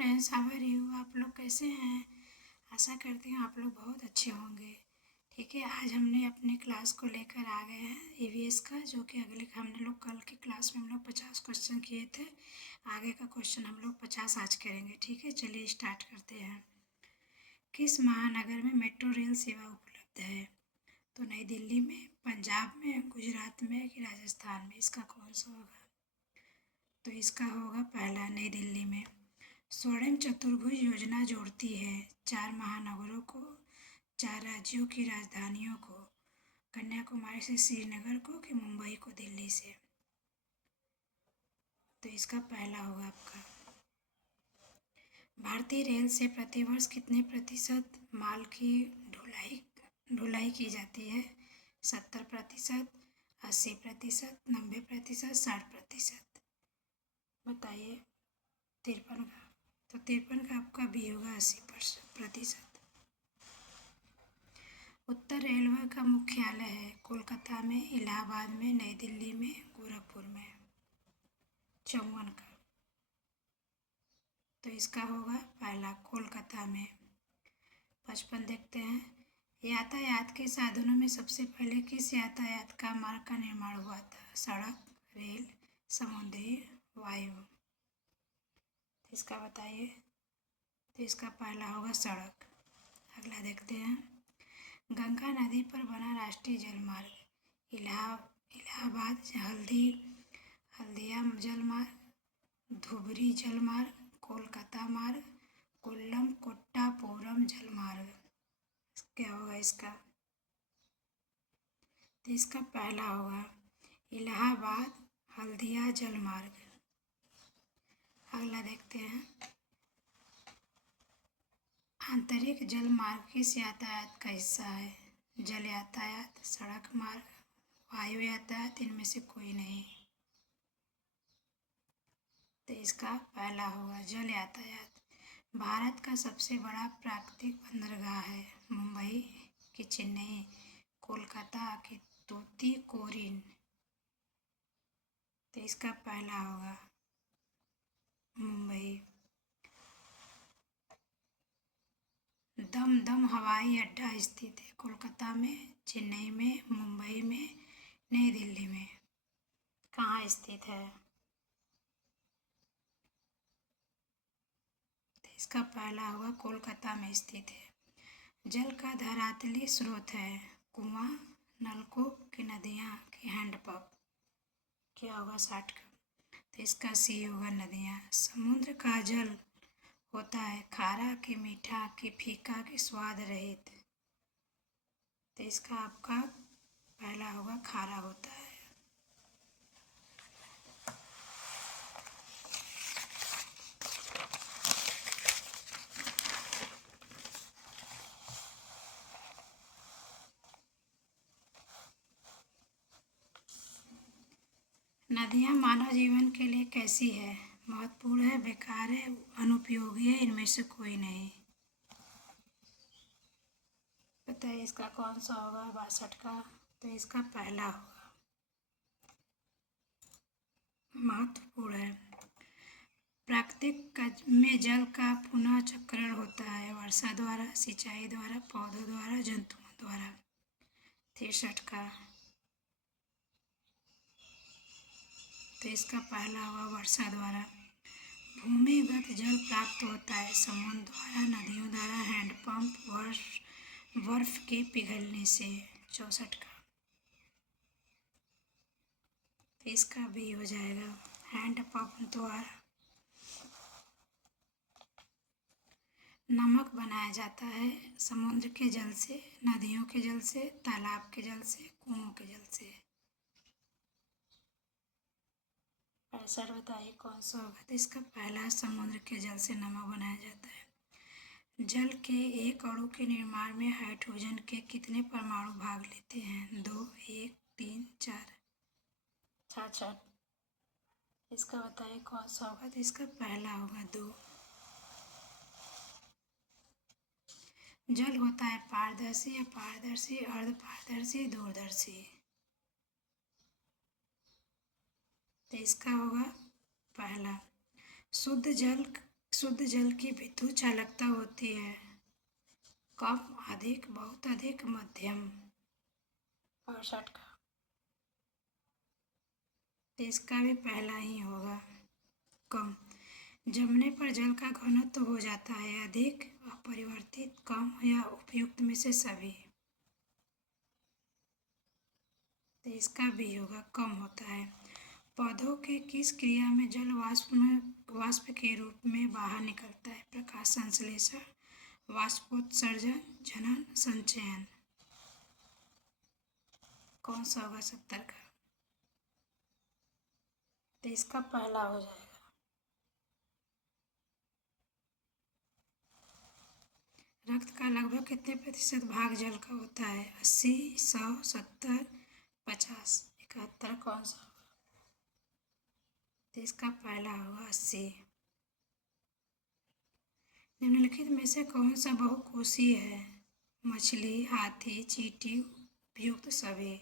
Friends, how are you? आप लोग कैसे हैं? आशा करती हूँ आप लोग बहुत अच्छे होंगे। ठीक है, आज हमने अपने क्लास को लेकर आ गए हैं ईवीएस का, जो कि अगले हमने लोग कल की क्लास में हम लोग 50 क्वेश्चन किए थे। आगे का क्वेश्चन हम लोग 50 आज करेंगे। ठीक है, चलिए स्टार्ट करते हैं। किस महानगर में मेट्रो रेल सेवा उपलब्ध है? तो नई दिल्ली में, पंजाब में, गुजरात में कि राजस्थान में? इसका कौन सा होगा? तो इसका होगा पहला, नई दिल्ली में। स्वर्णिम चतुर्भुज योजना जोड़ती है 4 महानगरों को, 4 राज्यों की राजधानियों को, कन्याकुमारी से श्रीनगर को कि मुंबई को दिल्ली से? तो इसका पहला होगा आपका। भारतीय रेल से प्रतिवर्ष कितने प्रतिशत माल की ढुलाई की जाती है? 70%, 80%, 90%, 60%? बताइए। 53 का। तो 53 का आपका बी होगा, 80%। उत्तर रेलवे का मुख्यालय है कोलकाता में, इलाहाबाद में, नई दिल्ली में, गोरखपुर में? 54 का। तो इसका होगा पहला, कोलकाता में। 55 देखते हैं। यातायात के साधनों में सबसे पहले किस यातायात का मार्ग का निर्माण हुआ था? सड़क, रेल, समुद्री, वायु? इसका बताइए। तो इसका पहला होगा सड़क। अगला देखते हैं। गंगा नदी पर बना राष्ट्रीय जलमार्ग इलाहाबाद हल्दिया जलमार्ग, धुबरी जलमार्ग, कोलकाता मार्ग, कोल्लम कोट्टापुरम जलमार्ग? क्या होगा इसका? तो इसका पहला होगा इलाहाबाद हल्दिया जलमार्ग। अगला देखते हैं। आंतरिक जलमार्ग किस यातायात का हिस्सा है? जल यातायात, सड़क मार्ग, वायु यातायात, इनमें से कोई नहीं? तो इसका पहला होगा जल यातायात। भारत का सबसे बड़ा प्राकृतिक बंदरगाह है मुंबई कि चेन्नई, कोलकाता कि तूतीकोरिन? तो इसका पहला होगा मुंबई। दमदम हवाई अड्डा स्थित है कोलकाता में, चेन्नई में, मुंबई में, नई दिल्ली में? कहाँ स्थित है? तो इसका पहला होगा कोलकाता में स्थित है। जल का धरातलीय स्रोत है कुआं, नलकूप कि नदियाँ कि हैंडपंप? क्या होगा? 60 का। तो इसका सी होगा, नदियाँ। समुद्र का जल होता है खारा कि मीठा कि फीका कि स्वाद रहित? तो इसका आपका पहला होगा खारा होता है। नदियाँ मानव जीवन के लिए कैसी है? महत्वपूर्ण है, बेकार है, अनुपयोगी है, इनमें से कोई नहीं? बताइए इसका कौन सा होगा? 62 का। तो इसका पहला होगा, महत्वपूर्ण है। प्राकृतिक में जल का पुनः चक्रण होता है वर्षा द्वारा, सिंचाई द्वारा, पौधों द्वारा, जंतुओं द्वारा? 63 का। तो इसका पहला होगा वर्षा द्वारा। भूमिगत जल प्राप्त होता है समुद्र द्वारा, नदियों द्वारा, हैंडपंप, बर्फ के पिघलने से? 64 का। तो इसका भी हो जाएगा, हैंडपंप द्वारा। नमक बनाया जाता है समुद्र के जल से, नदियों के जल से, तालाब के जल से, कुओं के जल से? 65 बताइए कौन सा होगा? तो इसका पहला, समुद्र के जल से नमक बनाया जाता है। जल के एक अणु के निर्माण में हाइड्रोजन के कितने परमाणु भाग लेते हैं? 2, 1, 3, 4? 4। इसका बताइए कौन सा होगा? तो इसका पहला होगा, 2। जल होता है पारदर्शी, अपारदर्शी, अर्धपारदर्शी, दूरदर्शी? तो इसका होगा पहला। शुद्ध जल शुद्ध जल की विद्युत चालकता होती है कम, अधिक, बहुत अधिक, मध्यम। 65 का, तो इसका भी पहला ही होगा, कम। जमने पर जल का घनत्व हो जाता है अधिक, अपरिवर्तित, कम या उपयुक्त में से सभी। तो इसका भी होगा, कम होता है। पौधों के किस क्रिया में जल वाष्प के रूप में बाहर निकलता है? प्रकाश संश्लेषण, वाष्पोत्सर्जन, जनन, संचयन। कौन सा होगा 70 का? तो इसका पहला हो जाएगा। रक्त का लगभग कितने प्रतिशत भाग जल का होता है? 80, 100, 70, 50, 71। कौन सा होगा? तो इसका पहला होगा 80। निम्नलिखित में से कौन सा बहुकोषीय है? मछली, हाथी, चींटी, उपयुक्त सभी।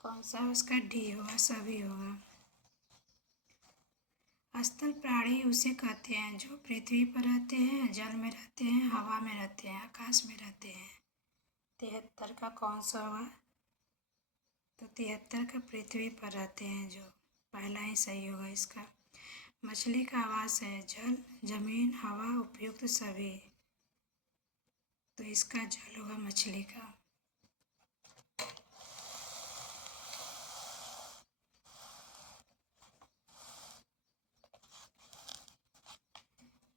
कौन सा? उसका डी होगा, सभी होगा। स्थल प्राणी उसे कहते हैं जो पृथ्वी पर रहते हैं, जल में रहते हैं, हवा में रहते हैं, आकाश में रहते हैं। 73 का कौन सा होगा? तो 73 का पृथ्वी पर रहते हैं जो, पहला ही सही होगा इसका। मछली का आवास है जल, जमीन, हवा, उपयुक्त सभी। तो इसका जल होगा मछली का।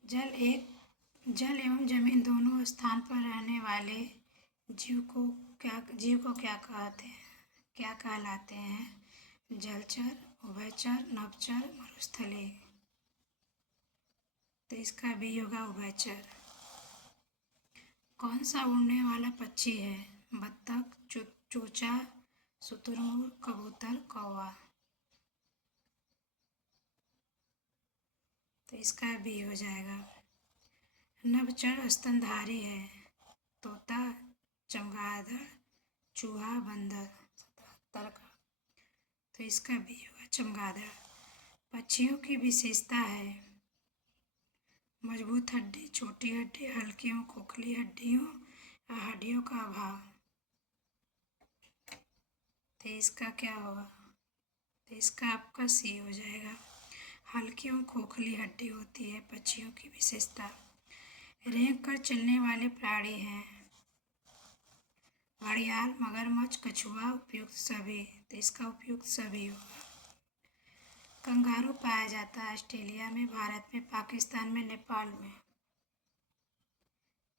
जल एवं जमीन दोनों स्थान पर रहने वाले जीव को क्या कहते हैं, क्या कहलाते हैं? जलचर, उभयचर, नभचर, मरुस्थलीय। तो इसका भी होगा उभयचर। कौन सा उड़ने वाला पक्षी है? बत्तख, चूचा, शुतुरमुर्ग, कबूतर, कौवा। तो इसका भी हो जाएगा। नभचर स्तनधारी है, तोता, चमगादड़, चूहा, बंदर। 77 का, तो इसका भी होगा चमगादड़। पक्षियों की विशेषता है मजबूत हड्डी, छोटी हड्डी, हल्की एवं खोखली हड्डियों या हड्डियों का अभाव। तो इसका क्या होगा? तो इसका आपका सी हो जाएगा। हल्की एवं खोखली हड्डी होती है पक्षियों की विशेषता। रेंग कर चलने वाले प्राणी हैं घड़ियाल, मगरमच्छ, कछुआ, उपयुक्त सभी। तो इसका उपयुक्त सभी होगा। कंगारू पाया जाता है ऑस्ट्रेलिया में, भारत में, पाकिस्तान में, नेपाल में।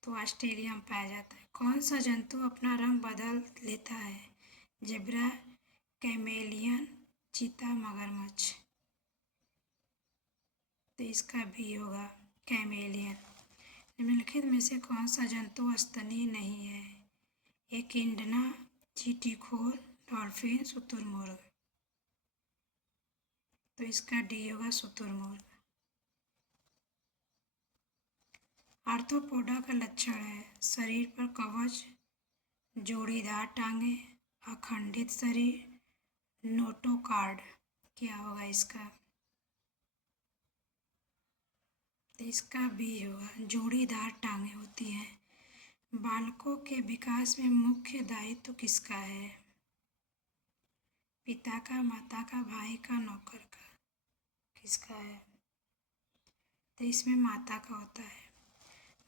तो ऑस्ट्रेलिया में पाया जाता है। कौन सा जंतु अपना रंग बदल लेता है? जेब्रा, कैमेलियन, चीता, मगरमच्छ। तो इसका भी होगा कैमेलियन। निम्नलिखित में से कौन सा जंतु स्तनी नहीं है? एकिडना, चींटीखोर, डॉल्फिन, शुतुरमुर्ग। तो इसका डी होगा शुतुरमुर्ग। आर्थ्रोपोडा का लक्षण है शरीर पर कवच, जोड़ीदार टांगे, अखंडित शरीर, नोटोकॉर्ड। क्या होगा इसका? तो इसका भी होगा, जोड़ीदार टांगे होती हैं। बालकों के विकास में मुख्य दायित्व किसका है? पिता का, माता का, भाई का, नौकर का। किसका है? तो इसमें माता का होता है।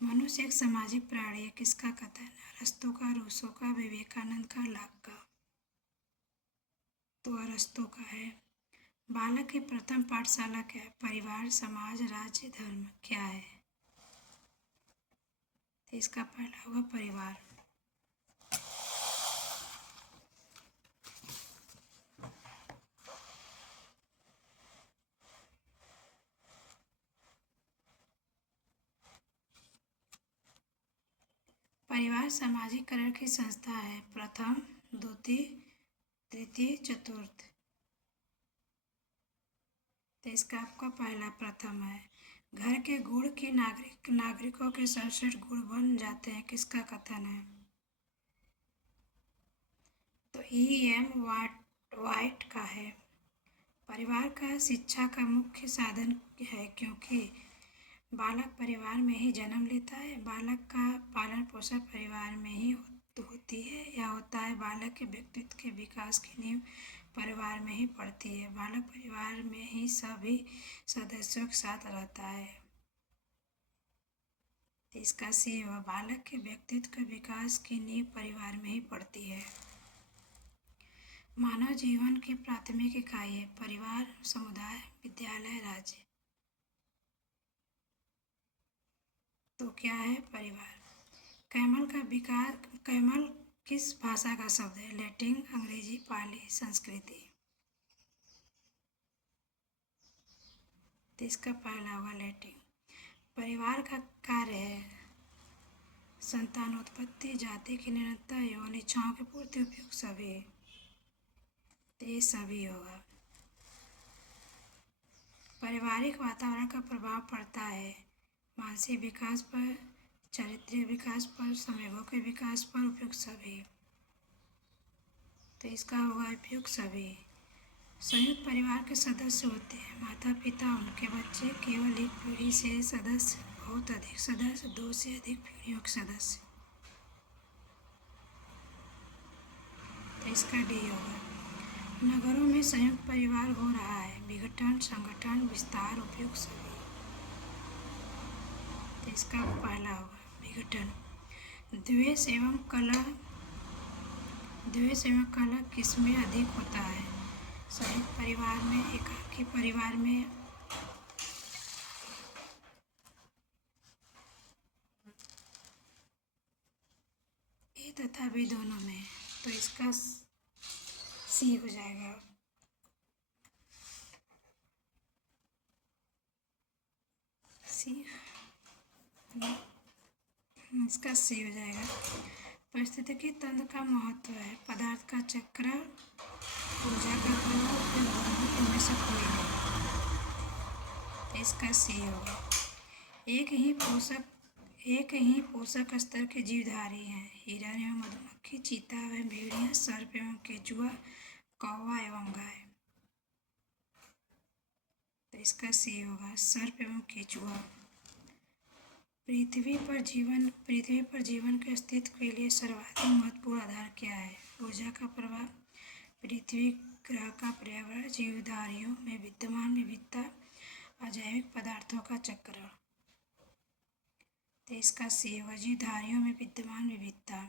मनुष्य एक सामाजिक प्राणी है, किसका कथन है? अरस्तु का, रूसो का, विवेकानंद का, लाक का। तो अरस्तु का है। बालक की प्रथम पाठशाला क्या है? परिवार, समाज, राज्य, धर्म। क्या है? तो इसका पहला होगा परिवार। परिवार सामाजिकरण की संस्था है, प्रथम, द्वितीय, तृतीय, चतुर्थ। तो इसका आपका पहला प्रथम है। घर के गुण के नागरिकों के सर्वश्रेष्ठ गुण बन जाते हैं, किसका कथन है? तो ई एम वाइट का है। परिवार का शिक्षा का मुख्य साधन है, क्योंकि बालक परिवार में ही जन्म लेता है। बालक का पालन पोषण परिवार में ही होती है या होता है। बालक के व्यक्तित्व के विकास की नींव परिवार में ही पड़ती है। बालक परिवार में ही सभी सदस्यों के साथ रहता है। इसका सी हुआ, बालक के व्यक्तित्व के विकास की नींव परिवार में ही पड़ती है। मानव जीवन की प्राथमिक इकाई है परिवार, समुदाय, विद्यालय, राज्य। तो क्या है परिवार? कैमल किस भाषा का शब्द है? लैटिन, अंग्रेजी, पाली, संस्कृति। तो इसका पहला होगा लैटिन। परिवार का कार्य है संतानोत्पत्ति, जाति की निरंतरता, यौन इच्छाओं की पूर्ति, उपयोग सभी। तो ये सभी होगा। पारिवारिक वातावरण का प्रभाव पड़ता है मानसिक विकास पर, चारित्रिक विकास पर, संवेगों के विकास पर, उपयुक्त सभी। तो इसका होगा उपयुक्त सभी। संयुक्त परिवार के सदस्य होते हैं माता पिता, उनके बच्चे, केवल एक पीढ़ी से सदस्य, बहुत अधिक सदस्य, 2 से अधिक पीढ़ियों के सदस्य। तो इसका डी होगा। नगरों में संयुक्त परिवार हो रहा है, विघटन, संगठन, विस्तार, उपयुक्त सभी। तो इसका पहला होगा विघटन। द्वेष एवं कलह किसमें अधिक होता है? संयुक्त परिवार में, एकाकी परिवार में, ए तथा बी दोनों में। तो इसका सी हो जाएगा। सी, इसका सी हो जाएगा। पारिस्थितिकी तंत्र का महत्व है पदार्थ का चक्र, ऊर्जा का प्रवाह, इनमें से कोई नहीं। तो इसका सी होगा। एक ही पोषक स्तर के जीवधारी हैं हिरण एवं मधुमक्खी, चीता एवं भेड़िया, सर्प एवं केंचुआ, कौवा एवं गाय। तो इसका सी होगा सर्प एवं केंचुआ। पृथ्वी पर जीवन के अस्तित्व के लिए सर्वाधिक महत्वपूर्ण आधार क्या है? ऊर्जा का प्रवाह, पृथ्वी ग्रह का पर्यावरण, जीवधारियों में विद्यमान विविधता, अजैविक पदार्थों का चक्र। तो इसका सी होगा जीवधारियों में विद्यमान विविधता।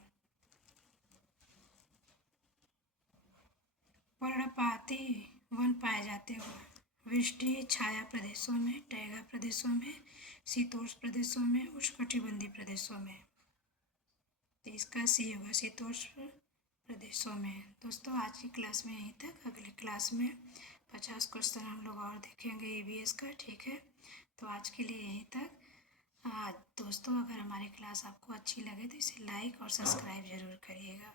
पर्णपाती वन पाए जाते हैं वृष्टि छाया प्रदेशों में, टैगा प्रदेशों में, शीतोष्ण प्रदेशों में, उष्णकटिबंधीय प्रदेशों में। तो इसका सी होगा शीतोष्ण प्रदेशों में। दोस्तों आज की क्लास में यहीं तक। अगली क्लास में 50 क्वेश्चन हम लोग और देखेंगे EVS का, ठीक है। तो आज के लिए यहीं तक। दोस्तों अगर हमारी क्लास आपको अच्छी लगे तो इसे लाइक और सब्सक्राइब ज़रूर करिएगा।